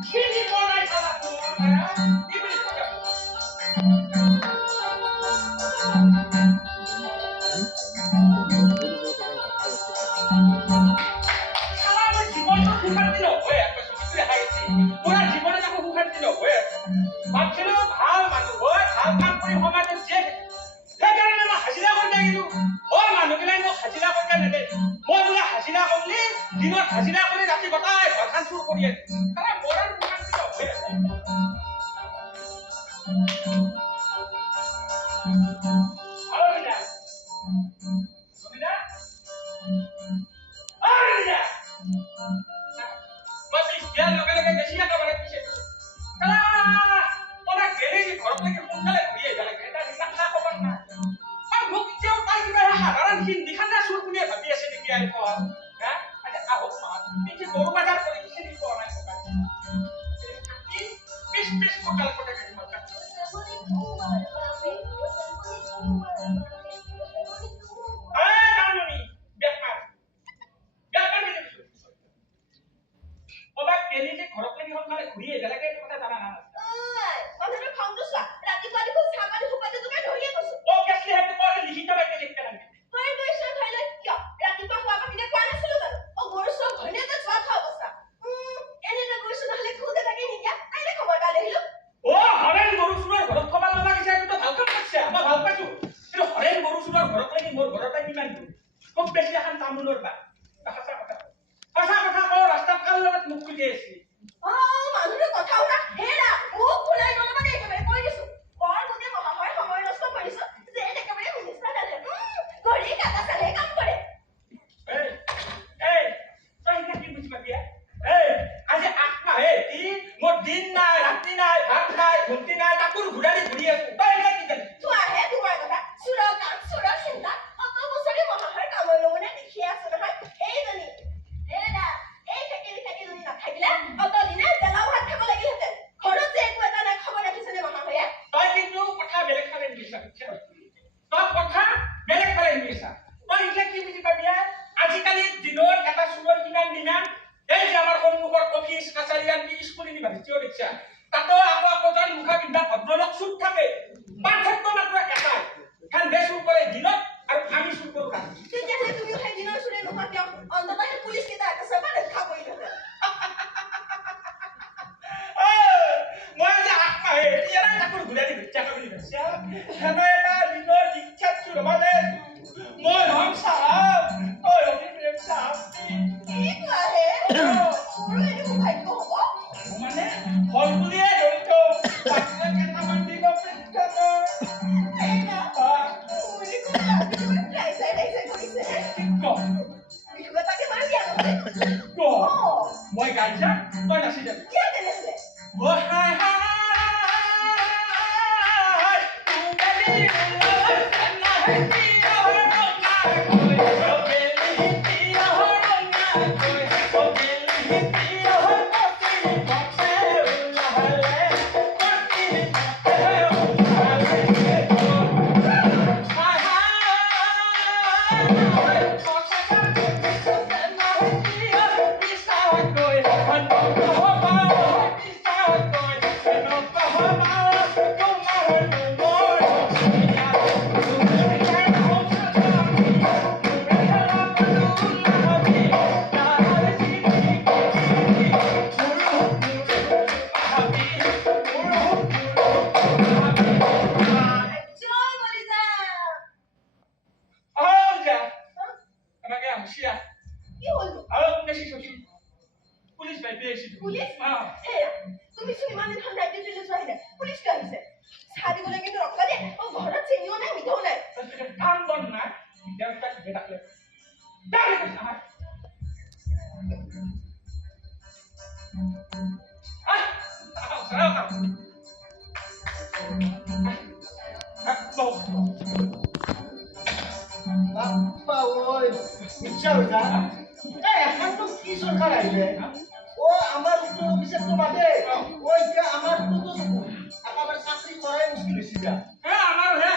Hindi mo na isalak mo. Ibig ko ka. সারা আমার জীবনটা সুখান্তি নয় একটা সুখী হাইছি পুরা জীবনে তাকে সুখান্তি নয় ভাবছিল ভাল মানুহ হয় ভাল কাম কৰি সমাজত যে সেইকাৰণে মই হাজিৰা কৰি লাগিলো অ মানুহবিলাক মোক হাজিৰা কৰি নেদে মই বোলে হাজিৰা কৰিলে দিনত হাজিৰা কৰি ৰাতি গটাই ঘৰখন চুৰ কৰি আছে তাৰে মৰাৰ সুখান্তি নয় আৰু বিনা Masih dia lo kan kayak siapa pada kisah itu. Kalah, orang kene di korok lagi pun kale kuliah jalan kereta di tak apa mana. Ah, gua jauh tadi dah hadaran hindi kan dah suruh kuliah tapi asyik dikiai kau. Ya, ada ahok mah. Ini baru bazar kau ini sini kau orang kau kan. Ini pis kau kalau kau tak makan. Kamu ni, biarkan. Biarkan ini. Obat kene je korok lagi hon kale kuliah jalan kereta kata jalan anak. কথাটা খংদোসা ৰাতিপুৱালি খুব চাবালি খুপাতে তোকে ধৰিয়ে কৈছো ও কেছলি হেতু পঢ়ি লিখিত বাইতে লিখতে লাগে হয় গৈছে ধৰিলে কিয় ৰাতিপুৱা খোৱা পাতিনে কোৱা নাছিলো জানো ও গৰুছ ঘনেতে যোৱা খোৱা অৱস্থা এনে না গৈছো নহলে খুদে থাকে নিকিয়া আইলে খবৰ এটা দেখিলো ও হৰেন গৰু সুৰৰ ঘৰত খবৰ লগা গৈছে এইটো ভাল কাম কৰিছে মই ভাল পাইছো কিন্তু হৰেন গৰু সুৰৰ ঘৰত লাগি মোৰ ঘৰতে কিমান দূৰ খুব বেছি এখন তামোলৰ বা সঁচা কথা কওঁ ৰাস্তাত কাৰ লগত মুখ খুলি আছে মানুহৰ কথা উৰা হেৰা মোক খুলাই নলবা একেবাৰে কৈ দিছো বৰ মুদে মহাশয় সময় নষ্ট কৰিছো যে একেবাৰে শুনিছা দালে ঘৰি কাটা চালে কাম কৰে এই তই কি বুঝি পাবি আজি আত্মা ই মোৰ দিন নাই ৰাতি নাই ভাত নাই ঘুমটি নাই তাকুৰ ঘূৰাৰি ঘূৰি আছো তই কি জানি তো আহে তোমাৰ কথা সুৰ কাম সুৰ চিন্তা অত বছৰে মহাশয় কামৰ নমুনা দেখি আছো নহয় এইজনী হেৰা এই খেকেৰি জনী নাথাকিলে অত দিনে জেলাও ভাত খাব লাগিলহেঁতেন ঘৰত যে একো এটা নাই খবৰ ৰাখিছেনে মহাশয়ে তই কিন্তু কথা বেলেগ ফালে নিছা তই কথা বেলেগ ফালে নিছা তই এতিয়া কি বুজি পাবি আজিকালি দিনত এটা চুৰৰ কিমান ডিমাণ্ড এই যে আমাৰ সন্মুখৰ অফিচ কাছাৰী আনকি স্কুল ইউনিভাৰ্চিটিও দেখিছা তাতো আকৌ মুখা পিন্ধা ভদ্ৰলোক চুৰ থাকে পাৰ্থক্য মাত্ৰ এটাই খান বেচুৰ কৰে দিনত আৰু আমি চুৰ কৰোঁ ৰাতি তেতিয়াহ'লে তুমি সেই দিনৰ চুৰে নোহোৱা কিয় অন্ততঃ পুলিচ কেইটা এটা চাবা ৰক্ষা কৰিলেহেঁতেন মই যে আত্মা এতিয়া তাকুৰ ঘূৰাৰি ভিক্ষা কৰি ভাবিছা হেনো এটা দিনৰ দীক্ষাত চুৰ মানে মই হম চাহাব ঐ প্ৰেম চাহাব কি কোৱা হে মোৰো এইটো ভাগ্য হ'ব মানে ফল বুলিয়ে ধৰিছো পাঁচটা কেইটামান দিব প্ৰেক্ষাত মই গাইছা তই নাচি যাবি হাই হাই পুলিশ ভাই পেয়েছি পুলিশ তুমি ইমান দিন দায়িত্ব দিলে যোৱাই নাই পুলিচ কিয় আহিছে চাহ দিবলৈ কিন্তু ৰখা দিয়ে ঘৰত চেনিও নাই মিঠাও নাই কাম বন না দেউতাক বেটাকে বাপ্পা ওই ইচ্ছা হইতা এখন তো কি সরকার আইবে ও আমার উপর অফিসের তো বাদে ওই আমার তো একেবারে চাকরি করাই মুশকিল হয়েছে আমার হ্যাঁ